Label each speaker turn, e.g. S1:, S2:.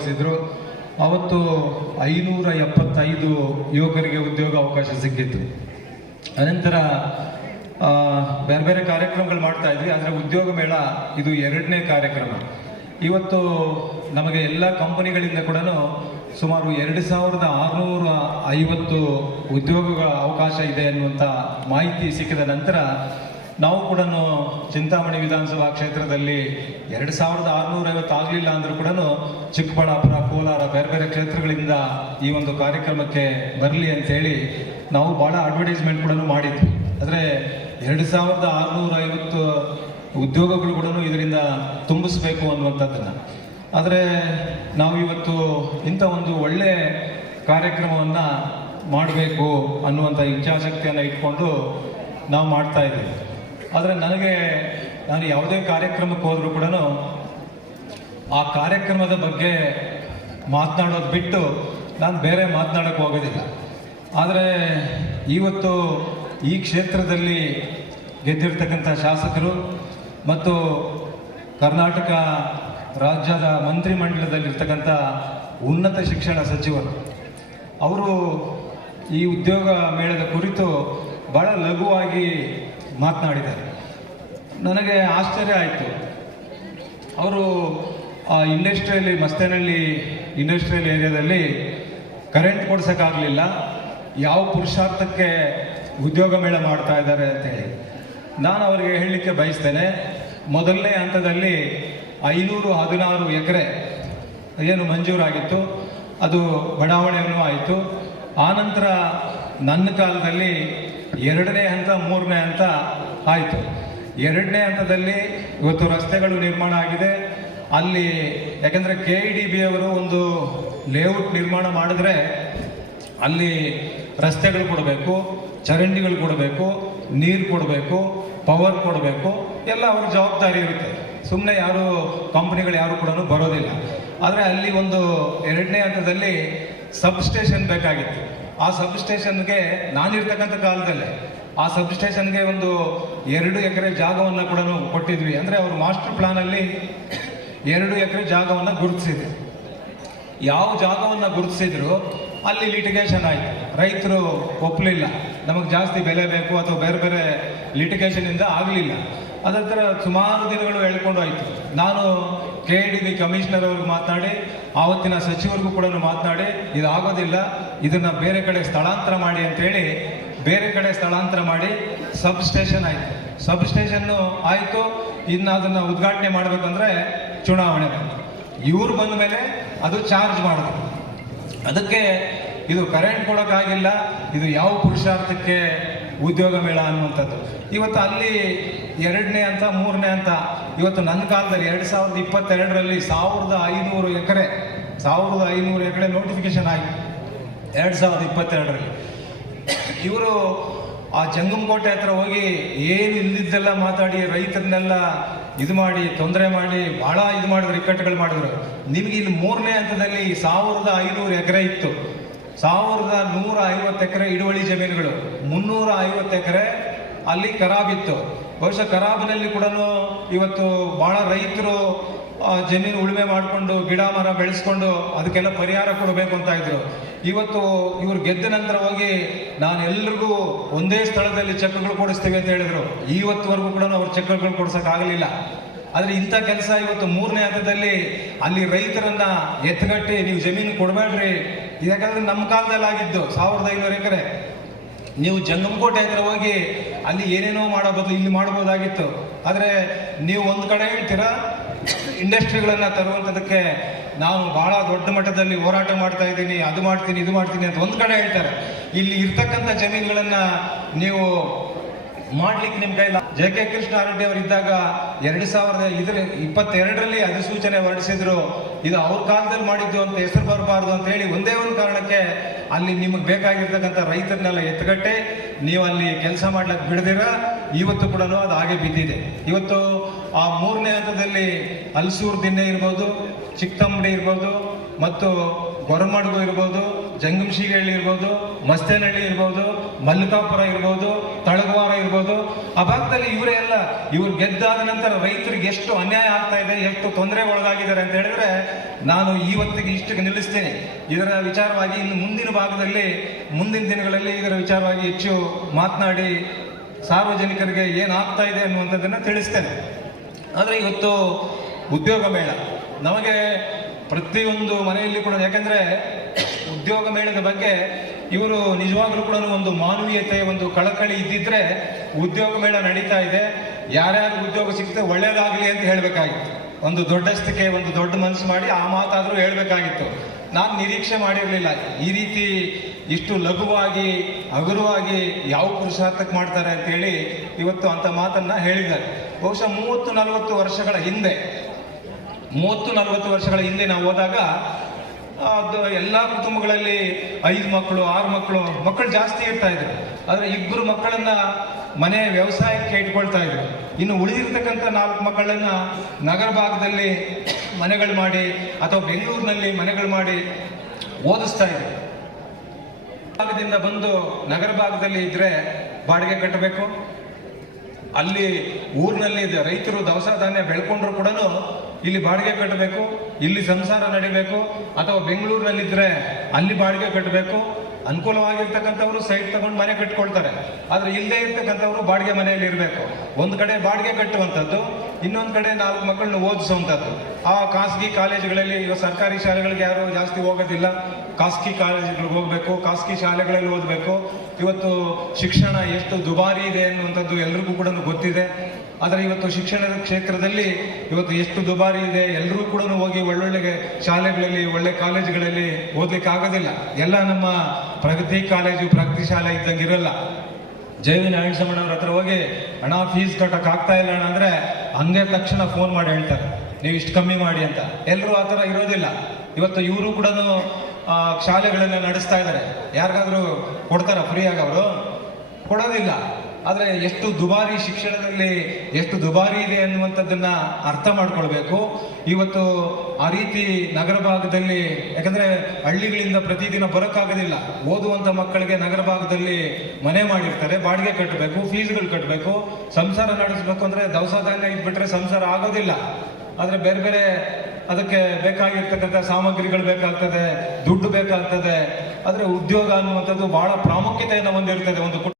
S1: ಭಾಗವಹಿಸಿದ್ರು. ಅವತ್ತು ಐನೂರ ಎಪ್ಪತ್ತೈದು ಯುವಕರಿಗೆ ಉದ್ಯೋಗ ಅವಕಾಶ ಸಿಕ್ಕಿತ್ತು. ಅನಂತರ ಬೇರೆ ಬೇರೆ ಕಾರ್ಯಕ್ರಮಗಳು ಮಾಡ್ತಾ ಇದ್ವಿ, ಆದರೆ ಉದ್ಯೋಗ ಮೇಳ ಇದು ಎರಡನೇ ಕಾರ್ಯಕ್ರಮ. ಇವತ್ತು ನಮಗೆ ಎಲ್ಲ ಕಂಪನಿಗಳಿಂದ ಕೂಡ ಸುಮಾರು ಎರಡು ಸಾವಿರದ ಆರುನೂರ ಐವತ್ತು ಉದ್ಯೋಗಗಳ ಅವಕಾಶ ಇದೆ ಅನ್ನುವಂಥ ಮಾಹಿತಿ ಸಿಕ್ಕಿದ ನಂತರ ನಾವು ಕೂಡ ಚಿಂತಾಮಣಿ ವಿಧಾನಸಭಾ ಕ್ಷೇತ್ರದಲ್ಲಿ ಎರಡು ಸಾವಿರದ ಆರುನೂರ ಐವತ್ತು ಆಗಲಿಲ್ಲ ಅಂದರೂ ಕೂಡ ಚಿಕ್ಕಬಳ್ಳಾಪುರ, ಕೋಲಾರ ಬೇರೆ ಬೇರೆ ಕ್ಷೇತ್ರಗಳಿಂದ ಈ ಒಂದು ಕಾರ್ಯಕ್ರಮಕ್ಕೆ ಬರಲಿ ಅಂತೇಳಿ ನಾವು ಭಾಳ ಅಡ್ವರ್ಟೈಸ್ಮೆಂಟ್ ಕೂಡ ಮಾಡಿದ್ವಿ. ಆದರೆ ಎರಡು ಸಾವಿರದ ಆರುನೂರ ಐವತ್ತು ಉದ್ಯೋಗಗಳು ಕೂಡ ಇದರಿಂದ ತುಂಬಿಸ್ಬೇಕು ಅನ್ನುವಂಥದ್ದನ್ನು. ಆದರೆ ನಾವು ಇವತ್ತು ಇಂಥ ಒಂದು ಒಳ್ಳೆ ಕಾರ್ಯಕ್ರಮವನ್ನು ಮಾಡಬೇಕು ಅನ್ನುವಂಥ ಇಚ್ಛಾಶಕ್ತಿಯನ್ನು ಇಟ್ಕೊಂಡು ನಾವು ಮಾಡ್ತಾ ಇದ್ದೀವಿ. ಆದರೆ ನನಗೆ ನಾನು ಯಾವುದೇ ಕಾರ್ಯಕ್ರಮಕ್ಕೆ ಹೋದರೂ ಕೂಡ ಆ ಕಾರ್ಯಕ್ರಮದ ಬಗ್ಗೆ ಮಾತನಾಡೋದು ಬಿಟ್ಟು ನಾನು ಬೇರೆ ಮಾತನಾಡೋಕ್ಕೆ ಹೋಗೋದಿಲ್ಲ. ಆದರೆ ಇವತ್ತು ಈ ಕ್ಷೇತ್ರದಲ್ಲಿ ಗೆದ್ದಿರ್ತಕ್ಕಂಥ ಶಾಸಕರು ಮತ್ತು ಕರ್ನಾಟಕ ರಾಜ್ಯದ ಮಂತ್ರಿಮಂಡಲದಲ್ಲಿರ್ತಕ್ಕಂಥ ಉನ್ನತ ಶಿಕ್ಷಣ ಸಚಿವರು, ಅವರು ಈ ಉದ್ಯೋಗ ಮೇಳದ ಕುರಿತು ಭಾಳ ಲಘುವಾಗಿ ಮಾತನಾಡಿದ್ದಾರೆ. ನನಗೆ ಆಶ್ಚರ್ಯ ಆಯಿತು. ಅವರು, ಆ ಇಂಡಸ್ಟ್ರಿಯಲ್ಲಿ ಮಸ್ತೇನಹಳ್ಳಿ ಇಂಡಸ್ಟ್ರಿಯಲ್ ಏರಿಯಾದಲ್ಲಿ ಕರೆಂಟ್ ಕೊಡ್ಸೋಕ್ಕಾಗಲಿಲ್ಲ. ಯಾವ ಪುರುಷಾರ್ಥಕ್ಕೆ ಉದ್ಯೋಗ ಮೇಳ ಮಾಡ್ತಾ ಇದ್ದಾರೆ ಅಂತೇಳಿ ನಾನು ಅವರಿಗೆ ಹೇಳಲಿಕ್ಕೆ ಬಯಸ್ತೇನೆ. ಮೊದಲನೇ ಹಂತದಲ್ಲಿ ಐನೂರು ಹದಿನಾರು ಎಕರೆ ಏನು ಮಂಜೂರಾಗಿತ್ತು. ಅದು ಬಡಾವಣೆಯೂ ಆಯಿತು. ಆನಂತರ ನನ್ನ ಕಾಲದಲ್ಲಿ ಎರಡನೇ ಹಂತ, ಮೂರನೇ ಹಂತ ಆಯಿತು. ಎರಡನೇ ಹಂತದಲ್ಲಿ ಇವತ್ತು ರಸ್ತೆಗಳು ನಿರ್ಮಾಣ ಆಗಿದೆ. ಅಲ್ಲಿ ಯಾಕಂದರೆ ಕೆ ಇ ಡಿ ಬಿ ಅವರು ಒಂದು ಲೇಔಟ್ ನಿರ್ಮಾಣ ಮಾಡಿದ್ರೆ ಅಲ್ಲಿ ರಸ್ತೆಗಳು ಕೊಡಬೇಕು, ಚರಂಡಿಗಳು ಕೊಡಬೇಕು, ನೀರು ಕೊಡಬೇಕು ಪವರ್ ಕೊಡಬೇಕು, ಎಲ್ಲ ಅವ್ರ ಜವಾಬ್ದಾರಿ ಇರುತ್ತೆ. ಸುಮ್ಮನೆ ಯಾರು ಕಂಪ್ನಿಗಳು ಯಾರು ಕೂಡ ಬರೋದಿಲ್ಲ. ಆದರೆ ಅಲ್ಲಿ ಒಂದು ಎರಡನೇ ಹಂತದಲ್ಲಿ ಸಬ್ ಸ್ಟೇಷನ್ ಬೇಕಾಗಿತ್ತು. ಆ ಸಬ್ ಸ್ಟೇಷನ್ಗೆ ನಾನಿರ್ತಕ್ಕಂಥ ಕಾಲದಲ್ಲಿ ಆ ಸಬ್ ಸ್ಟೇಷನ್ಗೆ ಒಂದು ಎರಡು ಎಕರೆ ಜಾಗವನ್ನು ಕೂಡ ಕೊಟ್ಟಿದ್ವಿ. ಅಂದರೆ ಅವರು ಮಾಸ್ಟರ್ ಪ್ಲಾನಲ್ಲಿ ಎರಡು ಎಕರೆ ಜಾಗವನ್ನು ಗುರುತಿಸಿದೆ. ಯಾವ ಜಾಗವನ್ನು ಗುರುತಿಸಿದ್ರು ಅಲ್ಲಿ ಲಿಟಿಗೇಷನ್ ಆಯಿತು. ರೈತರು ಒಪ್ಪಲಿಲ್ಲ ನಮಗೆ ಜಾಸ್ತಿ ಬೆಲೆ ಬೇಕು ಅಥವಾ ಬೇರೆ ಬೇರೆ ಲಿಟಿಗೇಷನಿಂದ ಆಗಲಿಲ್ಲ. ಅದರ ಸುಮಾರು ದಿನಗಳು ಹೇಳ್ಕೊಂಡು ಆಯಿತು. ನಾನು ಕೆ ಡಿ ಬಿ ಕಮಿಷನರ್ ಅವ್ರಿಗೆ ಮಾತನಾಡಿ, ಆವತ್ತಿನ ಸಚಿವರಿಗೂ ಕೂಡ ಮಾತನಾಡಿ, ಇದು ಆಗೋದಿಲ್ಲ, ಇದನ್ನು ಬೇರೆ ಕಡೆ ಸ್ಥಳಾಂತರ ಮಾಡಿ ಅಂತೇಳಿ, ಬೇರೆ ಕಡೆ ಸ್ಥಳಾಂತರ ಮಾಡಿ ಸಬ್ ಸ್ಟೇಷನ್ ಆಯಿತು. ಸಬ್ ಸ್ಟೇಷನ್ನು ಆಯಿತು, ಇನ್ನು ಅದನ್ನು ಉದ್ಘಾಟನೆ ಮಾಡಬೇಕಂದ್ರೆ ಚುನಾವಣೆ ಬಂತು. ಇವ್ರು ಬಂದ ಮೇಲೆ ಅದು ಚಾರ್ಜ್ ಮಾಡಿದ್ರು ಅದಕ್ಕೆ ಇದು ಕರೆಂಟ್ ಕೊಡೋಕ್ಕಾಗಿಲ್ಲ, ಇದು ಯಾವ ಪುರುಷಾರ್ಥಕ್ಕೆ ಉದ್ಯೋಗ ಮೇಳ ಅನ್ನುವಂಥದ್ದು. ಇವತ್ತು ಅಲ್ಲಿ ಎರಡನೇ ಅಂತ, ಮೂರನೇ ಅಂತ, ಇವತ್ತು ನನ್ನ ಕಾಲದಲ್ಲಿ ಎರಡು ಸಾವಿರದ ಇಪ್ಪತ್ತೆರಡರಲ್ಲಿ ಸಾವಿರದ ಐನೂರು ಎಕರೆ, ಸಾವಿರದ ಐನೂರು ಎಕರೆ ನೋಟಿಫಿಕೇಶನ್ ಆಯಿತು. ಎರಡು ಸಾವಿರದ ಇಪ್ಪತ್ತೆರಡರಲ್ಲಿ. ಇವರು ಆ ಜಂಗಮಕೋಟೆ ಹತ್ರ ಹೋಗಿ ಏನು ಇಲ್ದಿದ್ದೆಲ್ಲ ಮಾತಾಡಿ, ರೈತರನ್ನೆಲ್ಲ ಇದು ಮಾಡಿ, ತೊಂದರೆ ಮಾಡಿ ಭಾಳ ಇದು ಮಾಡಿದ್ರು, ಇಕ್ಕಟ್ಟುಗಳು ಮಾಡಿದ್ರು. ನಿಮಗೆ ಇಲ್ಲಿ ಮೂರನೇ ಹಂತದಲ್ಲಿ ಸಾವಿರದ ಐನೂರು ಎಕರೆ ಇತ್ತು. ಸಾವಿರದ ನೂರ ಐವತ್ತು ಎಕರೆ ಹಿಡುವಳಿ ಜಮೀನುಗಳು, ಮುನ್ನೂರ ಐವತ್ತು ಎಕರೆ ಅಲ್ಲಿ ಖರಾಬಿತ್ತು ಬಹುಶಃ ಕರಾಬಿನಲ್ಲಿ ಕೂಡ ಇವತ್ತು ಬಹಳ ರೈತರು ಜಮೀನು ಉಳುಮೆ ಮಾಡಿಕೊಂಡು ಗಿಡ ಮರ ಬೆಳೆಸ್ಕೊಂಡು ಅದಕ್ಕೆಲ್ಲ ಪರಿಹಾರ ಕೊಡಬೇಕು ಅಂತ ಇದ್ರು. ಇವತ್ತು ಇವರು ಗೆದ್ದ ನಂತರ ಹೋಗಿ ನಾನು ಎಲ್ರಿಗೂ ಒಂದೇ ಸ್ಥಳದಲ್ಲಿ ಚೆಕ್ಗಳು ಕೊಡಿಸ್ತೀವಿ ಅಂತ ಹೇಳಿದ್ರು. ಇವತ್ತುವರೆಗೂ ಕೂಡ ಅವ್ರು ಚೆಕ್ಗಳು ಕೊಡ್ಸೋಕ್ಕಾಗಲಿಲ್ಲ ಆದರೆ ಇಂಥ ಕೆಲಸ ಇವತ್ತು ಮೂರನೇ ಹಂತದಲ್ಲಿ ಅಲ್ಲಿ ರೈತರನ್ನ ಎತ್ತಗಟ್ಟಿ, ನೀವು ಜಮೀನು ಕೊಡಬೇಡ್ರಿ ಯಾಕಂದ್ರೆ ನಮ್ಮ ಕಾಲದಲ್ಲಿ ಆಗಿದ್ದು ಸಾವಿರದ ಐನೂರು ಎಕರೆ. ನೀವು ಜಂಗಮಕೋಟೆ ಹತ್ರ ಹೋಗಿ ಅಲ್ಲಿ ಏನೇನೋ ಮಾಡೋ ಬದಲು ಇಲ್ಲಿ ಮಾಡ್ಬೋದಾಗಿತ್ತು. ಆದರೆ ನೀವು ಒಂದು ಕಡೆ ಹೇಳ್ತೀರಾ? ಇಂಡಸ್ಟ್ರಿಗಳನ್ನು ತರುವಂಥದಕ್ಕೆ ನಾವು ಬಹಳ ದೊಡ್ಡ ಮಟ್ಟದಲ್ಲಿ ಹೋರಾಟ ಮಾಡ್ತಾ ಇದ್ದೀನಿ, ಅದು ಮಾಡ್ತೀನಿ, ಇದು ಮಾಡ್ತೀನಿ ಅಂತ ಒಂದು ಕಡೆ ಹೇಳ್ತಾರೆ. ಇಲ್ಲಿ ಇರ್ತಕ್ಕಂಥ ಜಮೀನುಗಳನ್ನ ನೀವು ಮಾಡ್ಲಿಕ್ಕೆ ನಿಮ್ಮ ಕೈಲ ಜೆ ಕೆ ಕೃಷ್ಣಾರೆಡ್ಡಿ ಅವರು ಇದ್ದಾಗ ಎರಡು ಸಾವಿರದ ಇದ್ರ ಇಪ್ಪತ್ತೆರಡರಲ್ಲಿ ಅಧಿಸೂಚನೆ ಹೊರಡಿಸಿದ್ರು. ಇದು ಅವ್ರ ಕಾಲದಲ್ಲಿ ಮಾಡಿದ್ದು ಅಂತ ಹೆಸರು ಬರಬಾರ್ದು ಅಂತ ಹೇಳಿ ಒಂದೇ ಒಂದು ಕಾರಣಕ್ಕೆ ಅಲ್ಲಿ ನಿಮಗೆ ಬೇಕಾಗಿರ್ತಕ್ಕಂಥ ರೈತರನ್ನೆಲ್ಲ ಎತ್ತಗಟ್ಟೆ ನೀವು ಅಲ್ಲಿ ಕೆಲಸ ಮಾಡ್ಲಿಕ್ಕೆ ಬಿಡದಿರ, ಇವತ್ತು ಕೂಡ ಅದು ಹಾಗೆ ಬಿದ್ದಿದೆ. ಇವತ್ತು ಆ ಮೂರನೇ ಹಂತದಲ್ಲಿ ಹಲಸೂರು ದಿನ್ನೆ ಇರ್ಬೋದು ಚಿಕ್ಕಂಬಡಿ ಇರ್ಬೋದು, ಮತ್ತು ಗೊರಮಡ್ಗು ಇರ್ಬೋದು ಜಂಗಮಶಿಗಹಳ್ಳಿ ಇರ್ಬೋದು ಮಸ್ತೇನಹಳ್ಳಿ ಇರ್ಬೋದು, ಮಲ್ಲಿಕಾಪುರ ಇರ್ಬೋದು, ತಳಗವಾರ ಇರ್ಬೋದು, ಆ ಭಾಗದಲ್ಲಿ ಇವರೇ ಎಲ್ಲ ಇವ್ರು ಗೆದ್ದಾದ ನಂತರ ರೈತರಿಗೆ ಎಷ್ಟು ಅನ್ಯಾಯ ಆಗ್ತಾ ಇದೆ, ಎಷ್ಟು ತೊಂದರೆ ಒಳಗಾಗಿದ್ದಾರೆ ಅಂತ ಹೇಳಿದ್ರೆ ನಾನು ಇವತ್ತಿಗೆ ಇಷ್ಟಕ್ಕೆ ನಿಲ್ಲಿಸ್ತೇನೆ. ಇದರ ವಿಚಾರವಾಗಿ ಇನ್ನು ಮುಂದಿನ ಭಾಗದಲ್ಲಿ, ಮುಂದಿನ ದಿನಗಳಲ್ಲಿ ಇದರ ವಿಚಾರವಾಗಿ ಹೆಚ್ಚು ಮಾತನಾಡಿ ಸಾರ್ವಜನಿಕರಿಗೆ ಏನಾಗ್ತಾ ಇದೆ ಅನ್ನುವಂಥದ್ದನ್ನು ತಿಳಿಸ್ತೇನೆ. ಆದರೆ ಇವತ್ತು ಉದ್ಯೋಗ ಮೇಳ. ನಮಗೆ ಪ್ರತಿಯೊಂದು ಮನೆಯಲ್ಲಿ ಕೂಡ, ಯಾಕಂದ್ರೆ ಉದ್ಯೋಗ ಮೇಳದ ಬಗ್ಗೆ ಇವರು ನಿಜವಾಗ್ಲೂ ಕೂಡ ಒಂದು ಮಾನವೀಯತೆ, ಒಂದು ಕಳಕಳಿ ಇದ್ದಿದ್ರೆ ಉದ್ಯೋಗ ಮೇಳ ನಡೀತಾ ಇದೆ. ಯಾರ್ಯಾರು ಉದ್ಯೋಗ ಸಿಗುತ್ತೆ ಒಳ್ಳೇದಾಗಲಿ ಅಂತ ಹೇಳಬೇಕಾಗಿತ್ತು. ಒಂದು ದೊಡ್ಡಸ್ತಿಕೆ ಒಂದು ದೊಡ್ಡ ಮನಸ್ಸು ಮಾಡಿ ಆ ಮಾತಾದರೂ ಹೇಳಬೇಕಾಗಿತ್ತು. ನಾನು ನಿರೀಕ್ಷೆ ಮಾಡಿರಲಿಲ್ಲ. ಈ ರೀತಿ ಇಷ್ಟು ಲಘುವಾಗಿ, ಹಗುರವಾಗಿ ಯಾವ ಪುರುಷಾರ್ಥಕ್ಕೆ ಮಾಡ್ತಾರೆ ಅಂತೇಳಿ ಇವತ್ತು ಅಂತ ಮಾತನ್ನು ಹೇಳಿದ್ದಾರೆ. ಬಹುಶಃ ಮೂವತ್ತು ನಲವತ್ತು ವರ್ಷಗಳ ಹಿಂದೆ, ಮೂವತ್ತು ನಲವತ್ತು ವರ್ಷಗಳ ಹಿಂದೆ ನಾವು ಹೋದಾಗ ಎಲ್ಲ ಕುಟುಂಬಗಳಲ್ಲಿ ಐದು ಮಕ್ಕಳು, ಆರು ಮಕ್ಕಳು ಮಕ್ಕಳು ಜಾಸ್ತಿ ಇರ್ತಾ ಇದ್ರು. ಆದರೆ ಇಬ್ಬರು ಮಕ್ಕಳನ್ನ ಮನೆ ವ್ಯವಸಾಯಕ್ಕೆ ಇಟ್ಕೊಳ್ತಾ ಇದ್ರು. ಇನ್ನು ಉಳಿದಿರ್ತಕ್ಕಂಥ ನಾಲ್ಕು ಮಕ್ಕಳನ್ನ ನಗರ ಭಾಗದಲ್ಲಿ ಮನೆಗಳು ಮಾಡಿ ಅಥವಾ ಬೆಂಗಳೂರಿನಲ್ಲಿ ಮನೆಗಳು ಮಾಡಿ ಓದಿಸ್ತಾ ಇದ್ರು. ಭಾಗದಿಂದ ಬಂದು ನಗರ ಭಾಗದಲ್ಲಿ ಇದ್ರೆ ಬಾಡಿಗೆ ಕಟ್ಟಬೇಕು. ಅಲ್ಲಿ ಊರಿನಲ್ಲಿ ರೈತರು ದವಸ ಧಾನ್ಯ ಬೆಳ್ಕೊಂಡ್ರು ಕೂಡ ಇಲ್ಲಿ ಬಾಡಿಗೆ ಕಟ್ಟಬೇಕು, ಇಲ್ಲಿ ಸಂಸಾರ ನಡಿಬೇಕು, ಅಥವಾ ಬೆಂಗಳೂರಿನಲ್ಲಿದ್ದರೆ ಅಲ್ಲಿ ಬಾಡಿಗೆ ಕಟ್ಟಬೇಕು. ಅನುಕೂಲವಾಗಿರ್ತಕ್ಕಂಥವ್ರು ಸೈಟ್ ತಗೊಂಡು ಮನೆ ಕಟ್ಕೊಳ್ತಾರೆ. ಆದರೆ ಇಲ್ಲದೆ ಇರ್ತಕ್ಕಂಥವ್ರು ಬಾಡಿಗೆ ಮನೆಯಲ್ಲಿ ಇರಬೇಕು. ಒಂದು ಕಡೆ ಬಾಡಿಗೆ ಕಟ್ಟುವಂಥದ್ದು, ಇನ್ನೊಂದು ಕಡೆ ನಾಲ್ಕು ಮಕ್ಕಳನ್ನ ಓದಿಸುವಂಥದ್ದು. ಆ ಖಾಸಗಿ ಕಾಲೇಜುಗಳಲ್ಲಿ ಇವಾಗ ಸರ್ಕಾರಿ ಶಾಲೆಗಳಿಗೆ ಯಾರು ಜಾಸ್ತಿ ಹೋಗೋದಿಲ್ಲ. ಖಾಸಗಿ ಕಾಲೇಜುಗಳಿಗೆ ಹೋಗ್ಬೇಕು, ಖಾಸಗಿ ಶಾಲೆಗಳಲ್ಲಿ ಓದಬೇಕು. ಇವತ್ತು ಶಿಕ್ಷಣ ಎಷ್ಟು ದುಬಾರಿ ಇದೆ ಅನ್ನುವಂಥದ್ದು ಎಲ್ರಿಗೂ ಕೂಡ ಗೊತ್ತಿದೆ. ಆದರೆ ಇವತ್ತು ಶಿಕ್ಷಣದ ಕ್ಷೇತ್ರದಲ್ಲಿ ಇವತ್ತು ಎಷ್ಟು ದುಬಾರಿ ಇದೆ ಎಲ್ಲರೂ ಕೂಡ ಹೋಗಿ ಒಳ್ಳೊಳ್ಳೆ ಶಾಲೆಗಳಲ್ಲಿ, ಒಳ್ಳೆ ಕಾಲೇಜುಗಳಲ್ಲಿ ಓದ್ಲಿಕ್ಕೆ ಆಗೋದಿಲ್ಲ ಎಲ್ಲ ನಮ್ಮ ಪ್ರಗತಿ ಕಾಲೇಜು, ಪ್ರಗತಿ ಶಾಲೆ ಇದ್ದಂಗೆ ಇರಲ್ಲ. ಜೈವಿ ನಾರಾಯಣ ಸಮಣ್ಣವ್ರ ಹತ್ರ ಹೋಗಿ ಹಣ ಫೀಸ್ ಕಟ್ಟಕ್ಕೆ ಆಗ್ತಾ ಇಲ್ಲ ಅಣ್ಣ ಅಂದರೆ ಹಂಗೆ ತಕ್ಷಣ ಫೋನ್ ಮಾಡಿ ಹೇಳ್ತಾರೆ. ನೀವು ಇಷ್ಟು ಕಮ್ಮಿ ಮಾಡಿ ಅಂತ. ಎಲ್ಲರೂ ಆ ಥರ ಇರೋದಿಲ್ಲ. ಇವತ್ತು ಇವರು ಕೂಡ ಶಾಲೆಗಳನ್ನ ನಡೆಸ್ತಾ ಇದ್ದಾರೆ. ಯಾರಿಗಾದ್ರೂ ಕೊಡ್ತಾರ? ಫ್ರೀಯಾಗಿ ಅವರು? ಕೊಡೋದಿಲ್ಲ. ಆದರೆ ಎಷ್ಟು ದುಬಾರಿ ಶಿಕ್ಷಣದಲ್ಲಿ ಎಷ್ಟು ದುಬಾರಿ ಇದೆ ಅನ್ನುವಂಥದ್ದನ್ನ ಅರ್ಥ ಮಾಡ್ಕೊಳ್ಬೇಕು. ಇವತ್ತು ಆ ರೀತಿ ನಗರ ಭಾಗದಲ್ಲಿ, ಯಾಕಂದ್ರೆ ಹಳ್ಳಿಗಳಿಂದ ಪ್ರತಿದಿನ ಬರೋಕ್ಕಾಗೋದಿಲ್ಲ. ಓದುವಂತ ಮಕ್ಕಳಿಗೆ ನಗರ ಭಾಗದಲ್ಲಿ ಮನೆ ಮಾಡಿರ್ತಾರೆ. ಬಾಡಿಗೆ ಕಟ್ಟಬೇಕು ಫೀಸ್ಗಳು ಕಟ್ಟಬೇಕು. ಸಂಸಾರ ನಡೆಸಬೇಕು ಅಂದ್ರೆ ದವಸ ಧಾನ್ಯ ಇಟ್ಬಿಟ್ರೆ ಸಂಸಾರ ಆಗೋದಿಲ್ಲ. ಆದರೆ ಬೇರೆ ಬೇರೆ ಅದಕ್ಕೆ ಬೇಕಾಗಿರ್ತಕ್ಕಂಥ ಸಾಮಗ್ರಿಗಳು ಬೇಕಾಗ್ತದೆ ದುಡ್ಡು ಬೇಕಾಗ್ತದೆ. ಆದರೆ ಉದ್ಯೋಗ ಅನ್ನುವಂಥದ್ದು ಬಹಳ ಪ್ರಾಮುಖ್ಯತೆಯನ್ನು ಹೊಂದಿರ್ತದೆ ಒಂದು